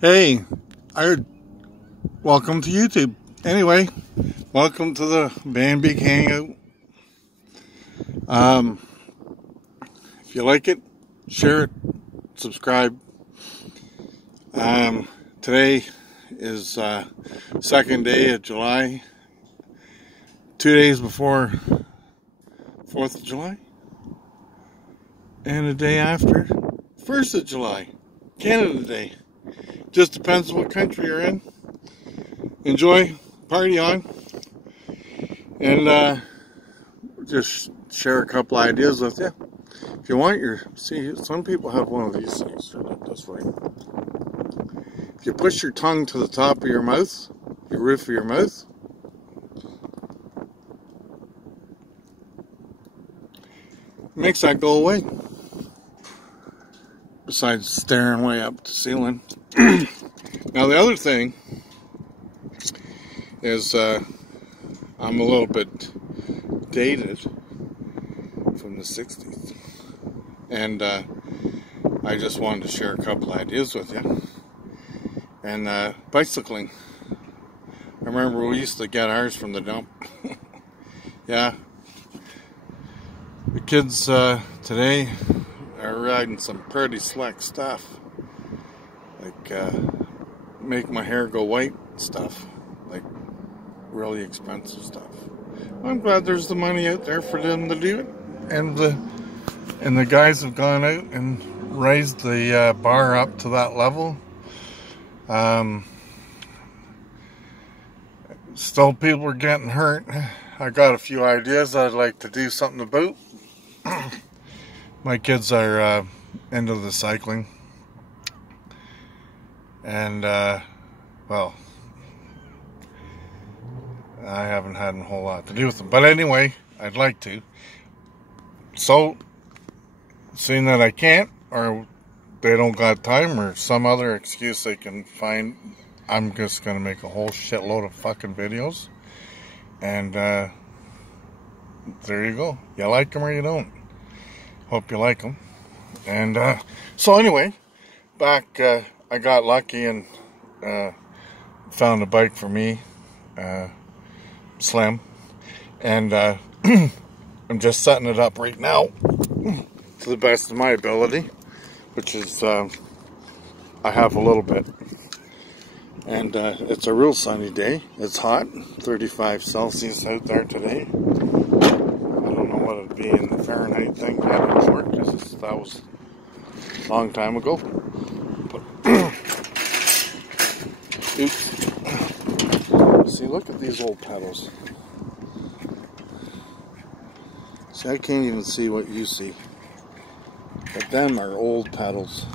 Hey, I welcome to YouTube. Anyway, welcome to the Bambi Hangout. If you like it, share it, subscribe. Today is second day of July, 2 days before 4th of July, and a day after 1st of July, Canada Day. Just depends on what country you're in. Enjoy, party on, and just share a couple ideas with you. If you want see, some people have one of these things turned up this way. If you push your tongue to the top of your mouth, your roof of your mouth, it makes that go away. Besides staring way up to the ceiling. Now the other thing is I'm a little bit dated from the 60s, and I just wanted to share a couple ideas with you. And bicycling, I remember we used to get ours from the dump. Yeah, the kids today are riding some pretty slick stuff, like make my hair go white stuff, like really expensive stuff. I'm glad there's the money out there for them to do it, and the guys have gone out and raised the bar up to that level. Still, people are getting hurt. I got a few ideas I'd like to do something about. My kids are into the cycling, and well, I haven't had a whole lot to do with them, but anyway, I'd like to. So, seeing that I can't, or they don't got time, or some other excuse they can find, I'm just gonna make a whole shitload of fucking videos, and there you go. You like them or you don't. Hope you like them. And so anyway, back I got lucky and found a bike for me, Slim, and I'm just setting it up right now to the best of my ability, which is I have a little bit. And it's a real sunny day. It's hot, 35 Celsius out there today. I don't know what it'd be in the Fahrenheit thing yet anymore, because that was a long time ago. But oops. See, look at these old pedals. See, I can't even see what you see. But them are old pedals.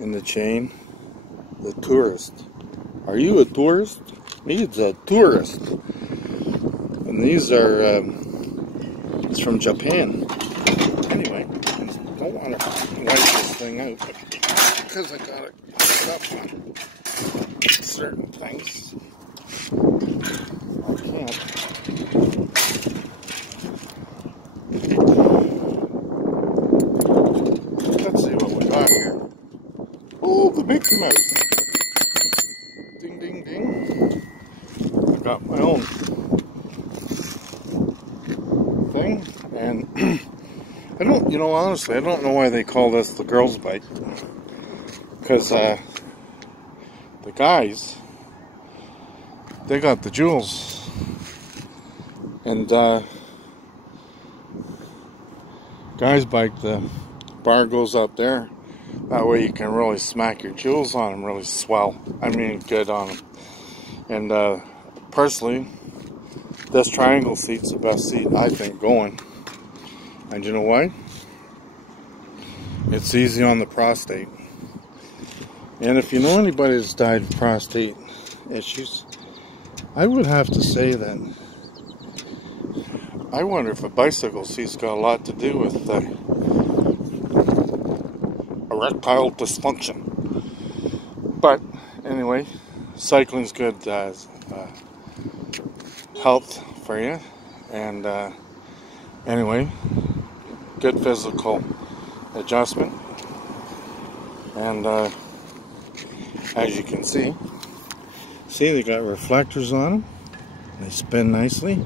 In the chain. The tourist. Are you a tourist? Me, it's a tourist. And these are, it's from Japan. Anyway, I don't want to wipe this thing out, but because I got it up on certain things, I can't. Let's see what we got here. Oh, the Mickey Mouse. Ding, ding, ding. I got my own thing, and I don't, honestly, I don't know why they call this the girls' bike. Because the guys, they got the jewels. And guys' bike, the bar goes up there. That way you can really smack your jewels on them, really swell. I mean, good on them. And personally, this triangle seat's the best seat, I think, going. And you know why? It's easy on the prostate. And if you know anybody that's died of prostate issues, I would have to say that I wonder if a bicycle seat's got a lot to do with erectile dysfunction. But anyway, cycling's good health for you, and anyway, good physical adjustment, and as you can see. See, they got reflectors on them. They spin nicely.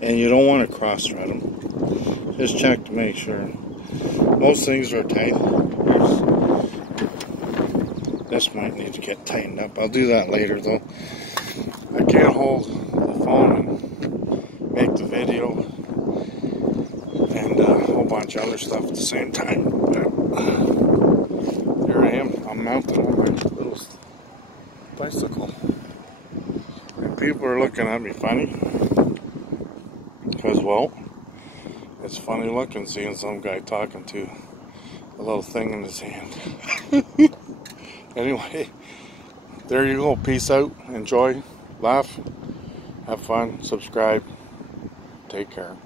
And you don't want to cross-thread them. Just check to make sure. Most things are tight. This might need to get tightened up. I'll do that later though. I can't hold the phone and make the video and a whole bunch of other stuff at the same time. But here I am. I'm mounted on my little bicycle. And people are looking at me funny. Because, well, it's funny looking seeing some guy talking to a little thing in his hand. Anyway, there you go. Peace out. Enjoy. Laugh. Have fun. Subscribe. Take care.